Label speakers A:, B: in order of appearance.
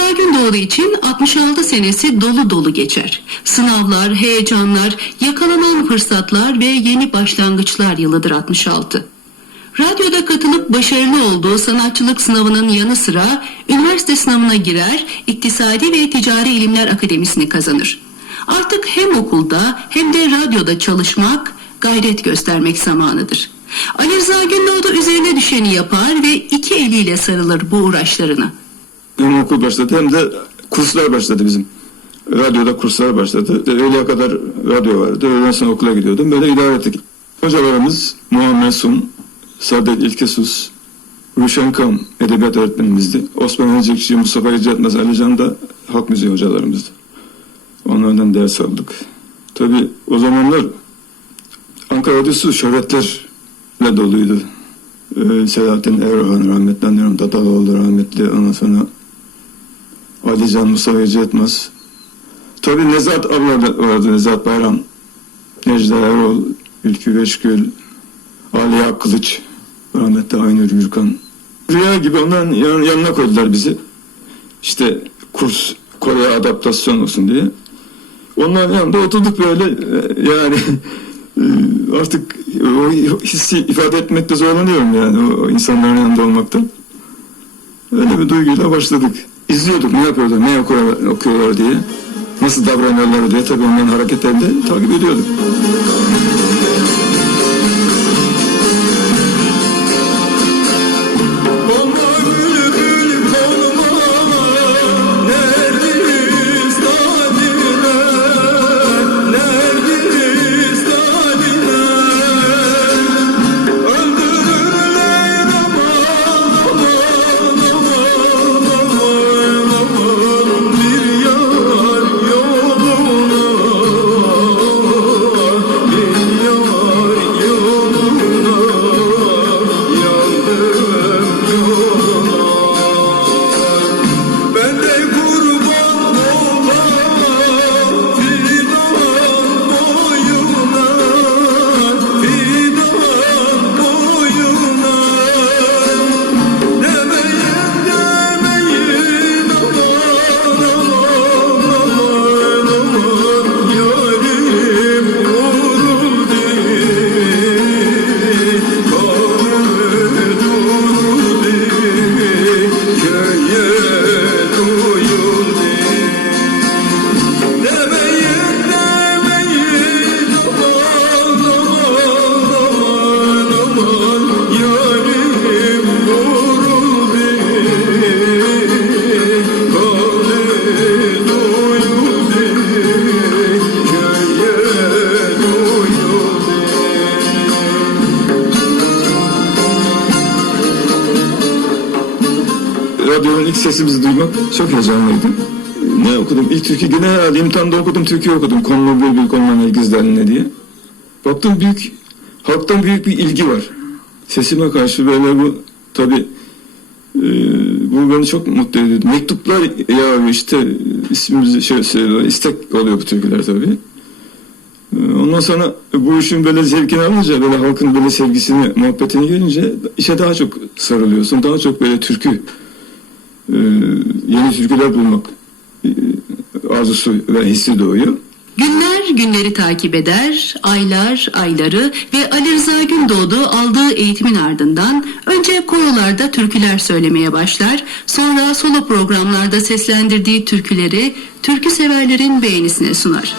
A: Rıza Gündoğdu için 66 senesi dolu dolu geçer. Sınavlar, heyecanlar, yakalanan fırsatlar ve yeni başlangıçlar yılıdır 66. Radyoda katılıp başarılı olduğu sanatçılık sınavının yanı sıra üniversite sınavına girer, İktisadi ve Ticari İlimler Akademisi'ni kazanır. Artık hem okulda hem de radyoda çalışmak, gayret göstermek zamanıdır. Ali Rıza Gündoğdu üzerine düşeni yapar ve iki eliyle sarılır bu uğraşlarına.
B: Hem okul başladı hem de kurslar başladı bizim. Radyoda kurslar başladı. Öğleye kadar radyo vardı. Öğleden sonra okula gidiyordum. Böyle idare ettik. Hocalarımız Muhammed Sun, Saadet İlkesus, Ruşen Kam edebiyat öğretmenimizdi. Osman Öncekçi, Mustafa Gecetmez, Ali Can da halk müziği hocalarımızdı. Onlardan ders aldık. Tabii o zamanlar Ankara Radyosu şöhretlerle doluydu. Ee, Selahattin Erdoğan rahmetli. Dadaloğlu rahmetli. Ondan sonra Ali Can Mustafa Gecetmez. Tabii Nezahat abla vardı. Nezahat Bayram. Necla Erol, Ülkü Beşgül, Aliye Kılıç, rahmetli Aynur Gürkan. Rüya gibi onların yan- yanına koydular bizi. İşte kurs, Kore'ye adaptasyon olsun diye. Onların yanında oturduk böyle e, yani e, artık o hissi ifade etmekte zorlanıyorum yani o insanların yanında olmaktan. Öyle bir duyguyla başladık. İzliyorduk ne yapıyorlar, ne okuyorlar, okuyorlar diye. Nasıl davranıyorlar diye tabii onların hareketlerini de takip ediyorduk. Radyonun ilk sesimizi duymak çok heyecanlıydı. Ne okudum? İlk türkü yine herhalde imtihanda okudum, türkü okudum. Konulu bülbül konma ilgizlerine diye. Baktım büyük, halktan büyük bir ilgi var. Sesime karşı böyle bu tabi bu beni çok mutlu ediyordu. Mektuplar ya işte ismimizi şey söylüyor, istek oluyor bu türküler tabi. Ondan sonra bu işin böyle zevkini alınca, böyle halkın böyle sevgisini, muhabbetini gelince işe daha çok sarılıyorsun. Daha çok böyle türkü, yeni türküler bulmak e, arzusu ve hissi doğuyor.
A: Günler günleri takip eder, aylar ayları ve Ali Rıza Gündoğdu aldığı eğitimin ardından önce korolarda türküler söylemeye başlar, sonra solo programlarda seslendirdiği türküleri türkü severlerin beğenisine sunar.